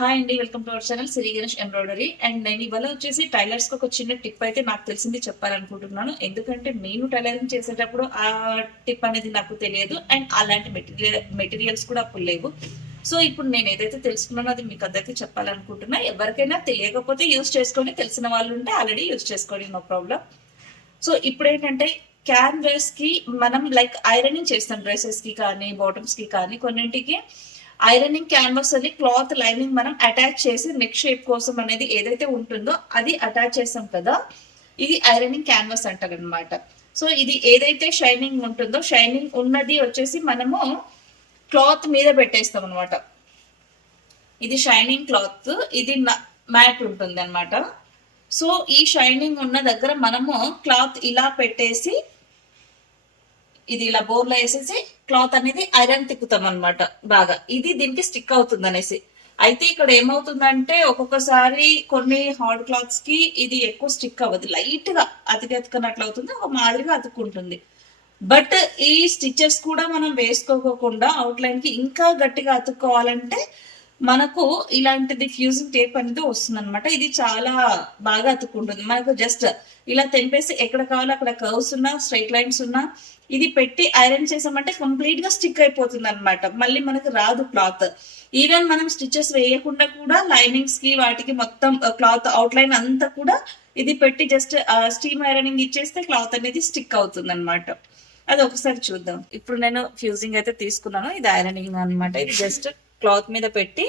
Hi అండి, welcome to our channel Siri Ganesh embroidery. And నేను ఇవాళ వచ్చేసి టైలర్స్ కి ఒక చిన్న టిప్ అయితే నాకు తెలిసింది చెప్పాలనుకుంటున్నాను. ఎందుకంటే నేను టైలరింగ్ చేసేటప్పుడు ఆ టిప్ అనేది నాకు తెలియదు అండ్ అలాంటి మెటీరియల్స్ కూడా అప్పుడు లేవు. సో ఇప్పుడు నేను ఏదైతే తెలుసుకున్నానో అది మీకు అందరికీ చెప్పాలనుకుంటున్నా. ఎవరికైనా తెలియకపోతే యూజ్ చేసుకొని, తెలిసిన వాళ్ళు ఉంటే ఆల్రెడీ యూజ్ చేసుకోండి, నో ప్రాబ్లం. సో ఇప్పుడు ఏంటంటే క్యాన్వాస్ కి మనం లైక్ ఐరనింగ్ చేస్తాం, డ్రెస్సెస్ కి కానీ బాటమ్స్ కి కానీ కొన్నింటికి ఐరనింగ్ క్యాన్వాస్ అని క్లాత్ లైనింగ్ మనం అటాచ్ చేసి నెక్ షేప్ కోసం అనేది ఏదైతే ఉంటుందో అది అటాచ్ చేస్తాం కదా, ఇది ఐరనింగ్ క్యాన్వాస్ అంటారు అనమాట. సో ఇది ఏదైతే షైనింగ్ ఉంటుందో, షైనింగ్ ఉన్నది వచ్చేసి మనము క్లాత్ మీద పెట్టేస్తాం అనమాట. ఇది షైనింగ్ క్లాత్, ఇది మ్యాట్ ఉంటుంది అనమాట. సో ఈ షైనింగ్ ఉన్న దగ్గర మనము క్లాత్ ఇలా పెట్టేసి ఇది ఇలా బోర్లో వేసేసి క్లాత్ అనేది ఐరన్ తిప్పుతాం అనమాట బాగా. ఇది దీనికి స్టిక్ అవుతుంది అనేసి. అయితే ఇక్కడ ఏమవుతుందంటే ఒక్కొక్కసారి కొన్ని హార్డ్ క్లాత్స్ కి ఇది ఎక్కువ స్టిక్ అవ్వదు, లైట్ గా అతికినట్లు అవుతుంది, ఒక మాదిరిగా అతుక్కుంటుంది. బట్ ఈ స్టిచెస్ కూడా మనం వేసుకోకుండా అవుట్ లైన్ కి ఇంకా గట్టిగా అతుక్కోవాలంటే మనకు ఇలాంటిది ఫ్యూజింగ్ టేప్ అనేది వస్తుంది అనమాట. ఇది చాలా బాగా అతుక్కుంటుంది. మనకు జస్ట్ ఇలా తెంపేసి ఎక్కడ కావాలో అక్కడ కర్వ్స్ ఉన్నా, స్ట్రైట్ లైన్స్ ఉన్నా ఇది పెట్టి ఐరన్ చేసామంటే కంప్లీట్ గా స్టిక్ అయిపోతుంది అనమాట. మళ్ళీ మనకు రాదు క్లాత్. ఈవెన్ మనం స్టిచెస్ వేయకుండా కూడా లైనింగ్స్ కి వాటికి మొత్తం క్లాత్ అవుట్ లైన్ అంతా కూడా ఇది పెట్టి జస్ట్ స్టీమ్ ఐరనింగ్ ఇచ్చేస్తే క్లాత్ అనేది స్టిక్ అవుతుంది అనమాట. అది ఒకసారి చూద్దాం. ఇప్పుడు నేను ఫ్యూజింగ్ అయితే తీసుకున్నాను, ఇది ఐరనింగ్ అనమాట. ఇది జస్ట్ క్లాత్ మీద పెట్టి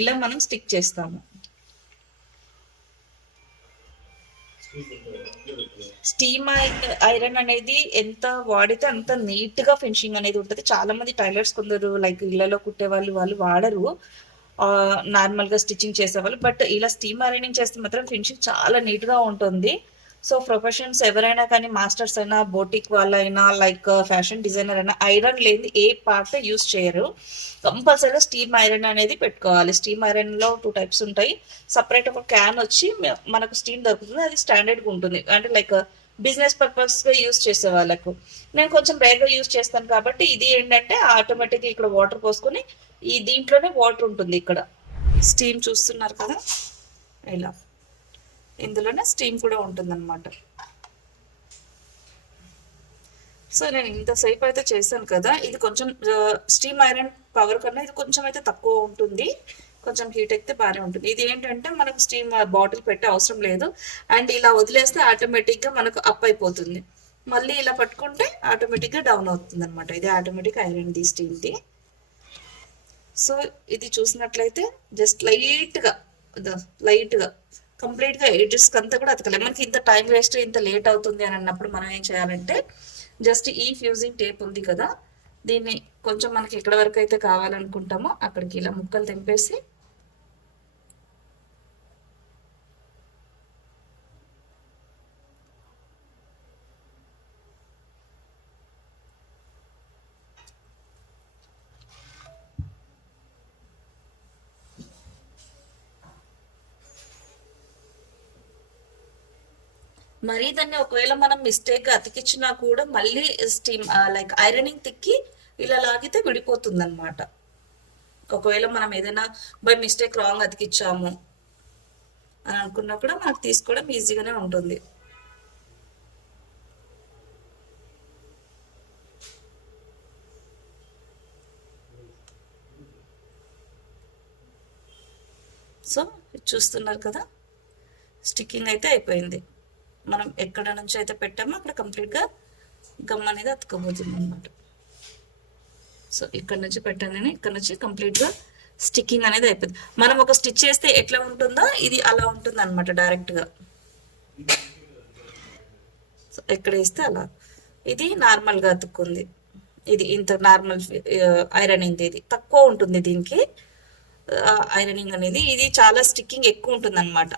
ఇలా మనం స్టిక్ చేస్తాము. స్టీమ్ ఐరన్ అనేది ఎంత వాడితే అంత నీట్ గా ఫినిషింగ్ అనేది ఉంటుంది. చాలా మంది టైలర్స్ కొందరు లైక్ ఇళ్లలో కుట్టే వాళ్ళు వాడరు నార్మల్ గా స్టిచ్చింగ్ చేసేవాళ్ళు. బట్ ఇలా స్టీమ్ ఐరనింగ్ చేస్తే మాత్రం ఫినిషింగ్ చాలా నీట్ గా ఉంటుంది. సో ప్రొఫెషన్స్ ఎవరైనా కానీ, మాస్టర్స్ అయినా, బోటిక్ వాళ్ళైనా, లైక్ ఫ్యాషన్ డిజైనర్ అయినా, ఐరన్ లేని ఏ పార్ట్ యూస్ చేయరు. కంపల్సరీగా స్టీమ్ ఐరన్ అనేది పెట్టుకోవాలి. స్టీమ్ ఐరన్ లో 2 టైప్స్ ఉంటాయి. సపరేట్ ఒక క్యాన్ వచ్చి మనకు స్టీమ్ దొరుకుతుంది, అది స్టాండర్డ్ గా ఉంటుంది. అంటే లైక్ బిజినెస్ పర్పస్ గా యూస్ చేసే వాళ్ళకు. నేను కొంచెం రేర్ గా యూస్ చేస్తాను కాబట్టి ఇది ఏంటంటే ఆటోమేటిక్ గా ఇక్కడ వాటర్ పోసుకొని ఈ దీంట్లోనే వాటర్ ఉంటుంది. ఇక్కడ స్టీమ్ చూస్తున్నారు కదా, ఇలా ఇందులోనే స్టీమ్ కూడా ఉంటుంది అనమాట. సో నేను ఇంతసేపు అయితే చేశాను కదా, ఇది కొంచెం స్టీమ్ ఐరన్ పవర్ కన్నా ఇది కొంచెం అయితే తక్కువ ఉంటుంది. కొంచెం హీట్ అయితే బాగానే ఉంటుంది. ఇది ఏంటంటే మనకు స్టీమ్ బాటిల్ పెట్టే అవసరం లేదు. అండ్ ఇలా వదిలేస్తే ఆటోమేటిక్గా మనకు అప్ అయిపోతుంది. మళ్ళీ ఇలా పట్టుకుంటే ఆటోమేటిక్గా డౌన్ అవుతుంది అనమాట. ఇది ఆటోమేటిక్ ఐరన్ ది స్టీమ్ది. సో ఇది చూసినట్లయితే జస్ట్ లైట్గా కంప్లీట్గా ఎడ్జెస్ అంతా కూడా అతకలేదు. మనకి ఇంత టైం వేస్ట్, ఇంత లేట్ అవుతుంది అని అన్నప్పుడు మనం ఏం చేయాలంటే జస్ట్ ఈ ఫ్యూజింగ్ టేప్ ఉంది కదా, దీన్ని కొంచెం మనకి ఎక్కడ వరకు అయితే కావాలనుకుంటామో అక్కడికి ఇలా ముక్కలు తెంపేసి మరీ దాన్ని ఒకవేళ మనం మిస్టేక్ గా అతికిచ్చినా కూడా మళ్ళీ స్టీమ్ లైక్ ఐరనింగ్ తిక్కి ఇలా లాగితే విడిపోతుంది అనమాట. ఒకవేళ మనం ఏదైనా బై మిస్టేక్ రాంగ్ అతికిచ్చాము అని అనుకున్నా కూడా మనకు తీసుకోవడం ఈజీగానే ఉంటుంది. సో చూస్తున్నారు కదా, స్టిక్కింగ్ అయితే అయిపోయింది. మనం ఎక్కడ నుంచి అయితే పెట్టామో అక్కడ కంప్లీట్గా గమ్ అనేది అతుకోబోతుంది అనమాట. సో ఇక్కడ నుంచి పెట్టాను నేను, ఇక్కడ నుంచి కంప్లీట్గా స్టిక్కింగ్ అనేది అయిపోయింది. మనం ఒక స్టిచ్ చేస్తే ఎట్లా ఉంటుందో ఇది అలా ఉంటుంది అనమాట డైరెక్ట్గా. సో ఎక్కడ వేస్తే అలా. ఇది నార్మల్గా అతుక్కుంది. ఇది ఇంత నార్మల్ ఐరనింగ్, ఇది తక్కువ ఉంటుంది దీనికి ఐరనింగ్ అనేది. ఇది చాలా స్టిక్కింగ్ ఎక్కువ ఉంటుంది అనమాట.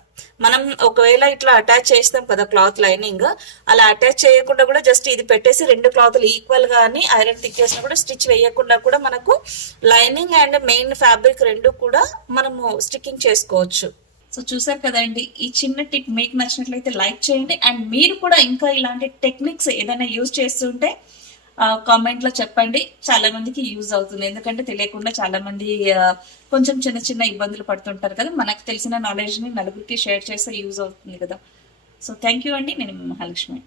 మనం ఒకవేళ ఇట్లా అటాచ్ చేస్తాం కదా క్లాత్ లైనింగ్, అలా అటాచ్ చేయకుండా కూడా జస్ట్ ఇది పెట్టేసి 2 క్లాత్లు ఈక్వల్ గాని ఐరన్ తిక్కేసినా కూడా స్టిచ్ వేయకుండా కూడా మనకు లైనింగ్ అండ్ మెయిన్ ఫ్యాబ్రిక్ 2 కూడా మనము స్టిక్కింగ్ చేసుకోవచ్చు. సో చూసారు కదండి, ఈ చిన్న టిప్ మీకు నచ్చినట్లయితే లైక్ చేయండి. అండ్ మీరు కూడా ఇంకా ఇలాంటి టెక్నిక్స్ ఏదైనా యూజ్ చేస్తుంటే కామెంట్ లో చెప్పండి. చాలా మందికి యూజ్ అవుతుంది, ఎందుకంటే తెలియకుండా చాలా మంది కొంచెం చిన్న చిన్న ఇబ్బందులు పడుతుంటారు కదా. మనకు తెలిసిన నాలెడ్జ్ ని నలుగురికి షేర్ చేస్తే యూజ్ అవుతుంది కదా. సో థ్యాంక్ యూ అండి. నేను మీ మహాలక్ష్మి.